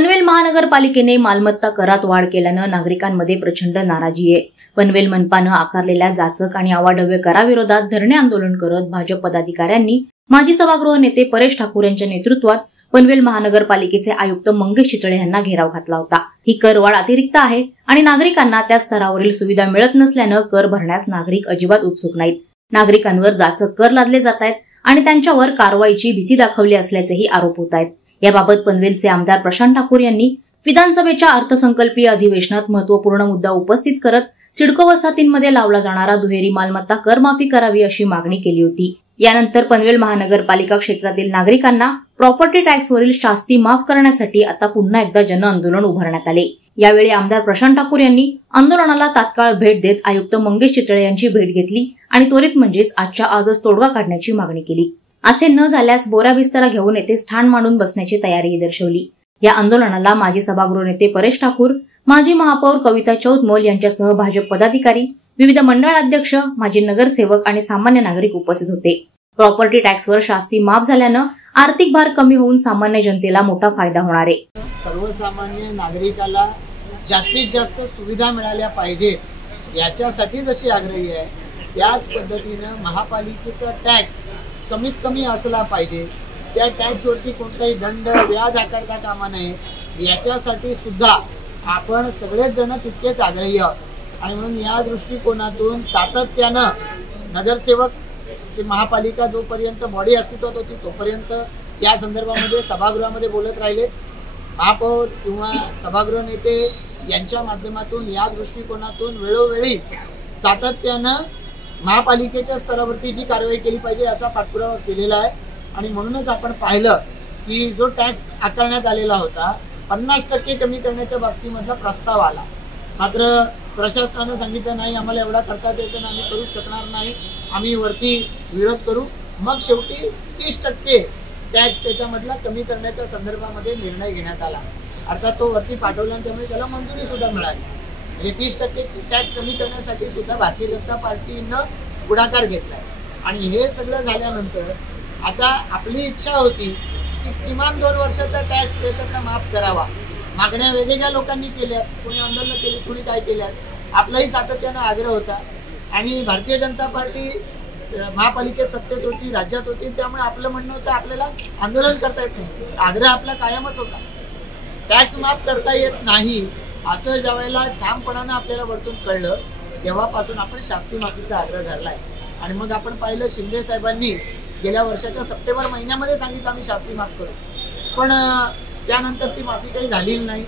पनवेल महानगरपालिकेने मालमत्ता करात वाढ केल्यानं नागरिकांमध्ये प्रचंड नाराजी आहे। पनवेल मनपानं आकारलेल्या जाचक आणि अवाढव्य कराविरोधात धरणे आंदोलन करत भाजप पदाधिकाऱ्यांनी माजी सभागृह नेते परेश ठाकूर यांच्या नेतृत्वात पनवेल महानगरपालिकेचे आयुक्त मंगेश चितळे यांना घेराव घातला होता। ही करवाढ अतिरिक्त आहे आणि नागरिकांना त्या स्तरावरील सुविधा मिळत नसल्यानं कर भरण्यास नागरिक अजिबात उत्सुक नाहीत। नागरिकांवर जाचक कर लादले जात आहेत आणि त्यांच्यावर कारवाईची भीती दाखवली असल्याचेही आरोप होत आहेत। याबाबत पनवेलचे आमदार प्रशांत ठाकूर यांनी विधानसभेच्या अर्थसंकल्पीय अधिवेशनात महत्वपूर्ण मुद्दा उपस्थित करत सिडको वसाहतींमध्ये लावला जाणारा दुहेरी मालमत्ता कर माफी करावी अशी मागणी केली होती। यानंतर पनवेल महानगरपालिका क्षेत्रातील नागरिकांना प्रॉपर्टी टॅक्सवरील शास्ती माफ करण्यासाठी आता पुन्हा एकदा जन आंदोलन उभारण्यात आले। यावेळी आमदार प्रशांत ठाकूर यांनी आंदोलनाला तात्काळ भेट देत आयुक्त मंगेश चितळे यांची भेट घेतली आणि त्वरित म्हणजेच आजच्या आजच तोडगा काढण्याची मागणी केली। असे न झाल्यास बोरा बिस्तारा घेऊन येथे स्थान मांडून बसण्याची तयारीही दर्शवली। या आंदोलनाला माजी सभागृह नेते परेश ठाकूर, माजी महापौर कविता चौतमोल यांच्यासह भाजप पदाधिकारी, विविध मंडळ अध्यक्ष, माजी नगरसेवक आणि सामान्य नागरिक उपस्थित होते। प्रॉपर्टी टॅक्सवर शास्ती माफ झाल्यानं आर्थिक भार कमी होऊन सामान्य जनतेला मोठा फायदा होणार आहे। सर्वसामान्य नागरिकाला जास्तीत जास्त सुविधा मिळाल्या पाहिजे याच्यासाठी जशी आग्रही आहे त्याच पद्धतीने महापालिकेचा टॅक्स कमीत कमी असला पाहिजे। त्या टॅक्सवरती कोणताही दंड व्याज आकारता कामा नये याच्यासाठी सुद्धा आपण सगळेच जण तितकेच आग्रही आहोत आणि म्हणून या दृष्टिकोनातून सातत्यानं नगरसेवक ते महापालिका जोपर्यंत बॉडी अस्तित्वात होती तोपर्यंत या संदर्भामध्ये सभागृहामध्ये बोलत राहिले। महापौर किंवा सभागृह नेते यांच्या माध्यमातून या दृष्टिकोनातून वेळोवेळी सातत्यानं महापालिकेच्या स्तरावरती जी कारवाई केली पाहिजे याचा पाठपुरावा केलेला आहे आणि म्हणूनच आपण पाहिलं की जो टॅक्स आकारण्यात आलेला होता 50% कमी करण्याच्या बाबतीमधला प्रस्ताव आला, मात्र प्रशासनानं सांगितलं नाही आम्हाला एवढा करता यायचं नाही, आम्ही करू शकणार नाही, आम्ही वरती विरोध करू। मग शेवटी 30% टॅक्स त्याच्यामधला कमी करण्याच्या संदर्भामध्ये निर्णय घेण्यात आला। अर्थात तो वरती पाठवला आणि त्यामुळे त्याला मंजुरी सुद्धा मिळाली। म्हणजे 30% टॅक्स कमी करण्यासाठी सुद्धा भारतीय जनता पार्टीनं पुढाकार घेतलाय आणि हे सगळं झाल्यानंतर आता आपली इच्छा होती की किमान 2 वर्षाचा टॅक्स याच्यातला माफ करावा। मागण्या वेगवेगळ्या लोकांनी केल्या, कोणी आंदोलन केली, कोणी काय केल्यात, आपलाही सातत्यानं आग्रह होता आणि भारतीय जनता पार्टी महापालिकेत सत्तेत होती, राज्यात होती, त्यामुळे आपलं म्हणणं होतं आपल्याला आंदोलन करता येत नाही, आग्रह आपला कायमच होता। टॅक्स माफ करता येत नाही असं ज्या वेळेला ठामपणानं आपल्याला वरतून कळलं तेव्हापासून आपण शास्ती माफीचा आग्रह धरलाय आणि मग आपण पाहिलं शिंदे साहेबांनी गेल्या वर्षाच्या सप्टेंबर महिन्यामध्ये सांगितलं आम्ही शास्ती माफ करू, पण त्यानंतर ती माफी काही झालेली नाही।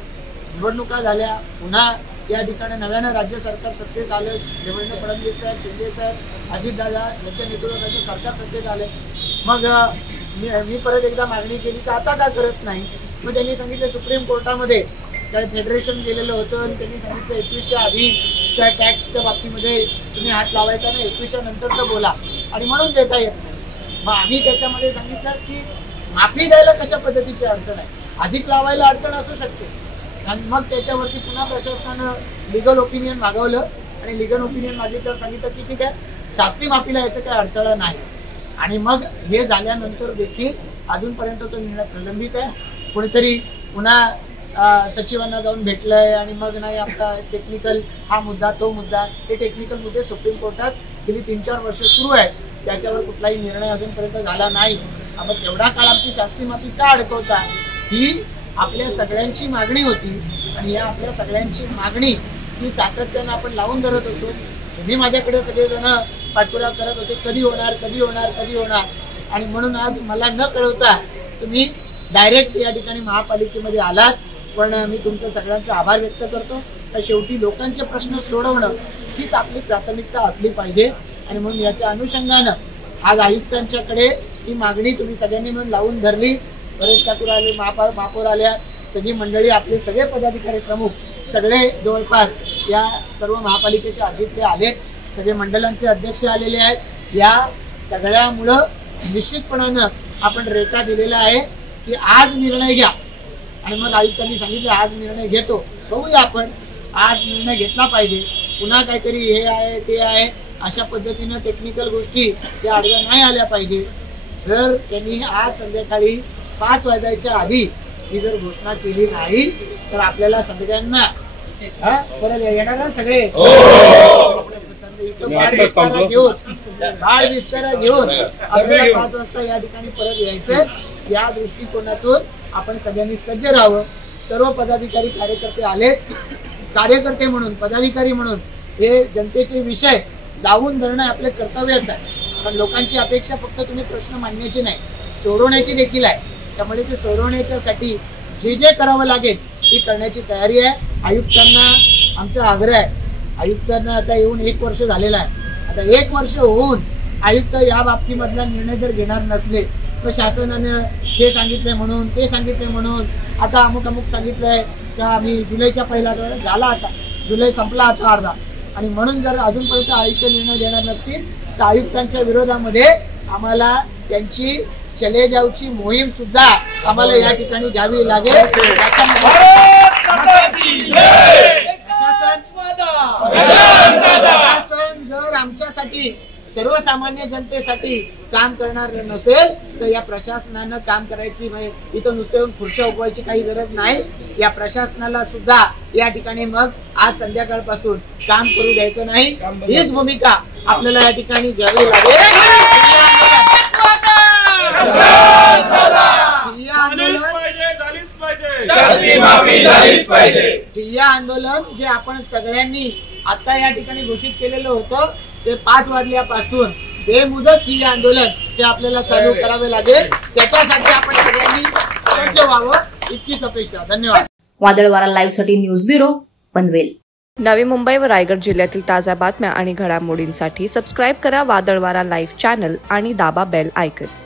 निवडणुका झाल्या, पुन्हा या ठिकाणी नव्यानं राज्य सरकार सत्तेत आलं, देवेंद्र फडणवीस साहेब, शिंदे साहेब, अजितदादा यांच्या नेतृत्वाखाली सरकार सत्तेत आले। मग मी परत एकदा मागणी केली तर आता का करत नाही? मग त्यांनी सांगितलं सुप्रीम कोर्टामध्ये काय फेडरेशन गेलेलं होतं आणि त्यांनी सांगितलं 21च्या आधीच्या टॅक्सच्या बाबतीमध्ये तुम्ही हात लावायचा नाही, 21च्या नंतरचं बोला आणि म्हणून देता येत नाही। मग आम्ही त्याच्यामध्ये सांगितलं की माफी द्यायला कशा पद्धतीची अडचण आहे, अधिक लावायला अडचण असू शकते आणि मग त्याच्यावरती पुन्हा प्रशासनानं लिगल ओपिनियन मागवलं आणि लिगल ओपिनियन मागितल्यावर सांगितलं की ठीक आहे शास्ती माफीला याचं काही अडथळा नाही आणि मग हे झाल्यानंतर देखील अजूनपर्यंत तो निर्णय प्रलंबित आहे। कोणीतरी पुन्हा सचिवांना जाऊन भेटलंय आणि मग नाही आपला टेक्निकल हा मुद्दा तो मुद्दा, हे टेक्निकल मुद्दे सुप्रीम कोर्टात गेली 3-4 वर्ष सुरू आहेत, त्याच्यावर कुठलाही निर्णय अजूनपर्यंत झाला नाही। आपण तेवढा काळ आमची शास्ती माफी का अडकवता, ही आपल्या सगळ्यांची मागणी होती आणि या आपल्या सगळ्यांची मागणी ही सातत्यानं आपण लावून धरत होतो। तुम्ही माझ्याकडे सगळेजण पाठपुरावा करत होते कधी होणार कधी होणार कधी होणार आणि म्हणून आज मला न कळवता तुम्ही डायरेक्ट या ठिकाणी महापालिकेमध्ये आलात, पण मी तुमच्या सगळ्यांचा आभार व्यक्त करतो। तर शेवटी लोकांचे प्रश्न सोडवणं हीच आपली प्राथमिकता असली पाहिजे आणि म्हणून याच्या अनुषंगानं आज आयुक्तांच्याकडे ही मागणी तुम्ही सगळ्यांनी मिळून लावून धरली। परेश ठाकूर आले, महापौर आल्या, सगळी मंडळी, आपले सगळे पदाधिकारी प्रमुख सगळे जवळपास या सर्व महापालिकेच्या हद्दीतले आले, सगळे मंडळांचे अध्यक्ष आलेले आहेत। या सगळ्यामुळं निश्चितपणानं आपण रेटा दिलेला आहे की आज निर्णय घ्या आणि मग आयुक्तांनी सांगितलं आज निर्णय घेतो, बघूया आपण आज निर्णय घेतला पाहिजे। पुन्हा काहीतरी हे आहे ते आहे अशा पद्धतीनं टेक्निकल गोष्टी त्या आडव्या नाही आल्या पाहिजे। जर त्यांनी आज संध्याकाळी 5 वाजायच्या आधी ही जर घोषणा केली नाही तर आपल्याला सगळ्यांना परत येणार ना सगळे बाळ विस्तारा घेऊन आपल्याला 5 वाजता या ठिकाणी परत यायचंय. या दृष्टिकोनातून आपण सगळ्यांनी सज्ज राहावं. सर्व पदाधिकारी कार्यकर्ते आलेत. कार्यकर्ते म्हणून पदाधिकारी म्हणून हे जनतेचे विषय लावून धरणं आपले कर्तव्यच आहे. पण लोकांची अपेक्षा फक्त तुम्ही प्रश्न मांडण्याची नाही, सोडवण्याची देखील आहे. त्यामुळे ते सोडवण्याच्यासाठी जे जे करावं लागेल ती करण्याची तयारी आहे. आयुक्तांना आमचा आग्रह आहे. आयुक्तांना आता येऊन 1 वर्ष झालेलं आहे. आता 1 वर्ष होऊन आयुक्त या बाबतीमधला निर्णय जर घेणार नसले तर शासनानं हे सांगितलंय म्हणून ते सांगितले म्हणून आता अमुक सांगितलंय का आम्ही जुलैच्या पहिल्या आठवड्यात झाला, आता जुलै संपला आता अर्धा, आणि म्हणून जर अजूनपर्यंत आयुक्त निर्णय देणार नसतील तर आयुक्तांच्या विरोधामध्ये आम्हाला त्यांची चले जाऊची मोहीम सुद्धा आम्हाला या ठिकाणी घ्यावी लागेल. प्रशासन जर आमच्यासाठी सर्वसामान्य जनतेसाठी काम करणार नसेल तर या प्रशासनानं काम करायची, इथं नुसते येऊन खुर्च्या उभवायची काही गरज नाही. या प्रशासनाला सुद्धा या ठिकाणी मग आज संध्याकाळपासून काम करू द्यायचं नाही. हीच भूमिका आपल्याला या ठिकाणी घ्यावी लागेल. ठिय्या आंदोलन जे आपण सगळ्यांनी आता या ठिकाणी घोषित केलेलं होतं ते 5 वाजल्यापासून बेमुदत ठिय्या आंदोलन ते आपल्याला चालू करावे लागेल. त्याच्यासाठी आपण सगळ्यांनी सज्ज व्हावं इतकीच अपेक्षा. धन्यवाद. वादळ वारा लाईव्ह साठी न्यूज ब्युरो, पनवेल. नवी मुंबई व रायगड जिल्ह्यातील ताज्या बातम्या आणि घडामोडींसाठी सबस्क्राईब करा वादळ वारा लाईव्ह चॅनल आणि दाबा बेल आयकॉन.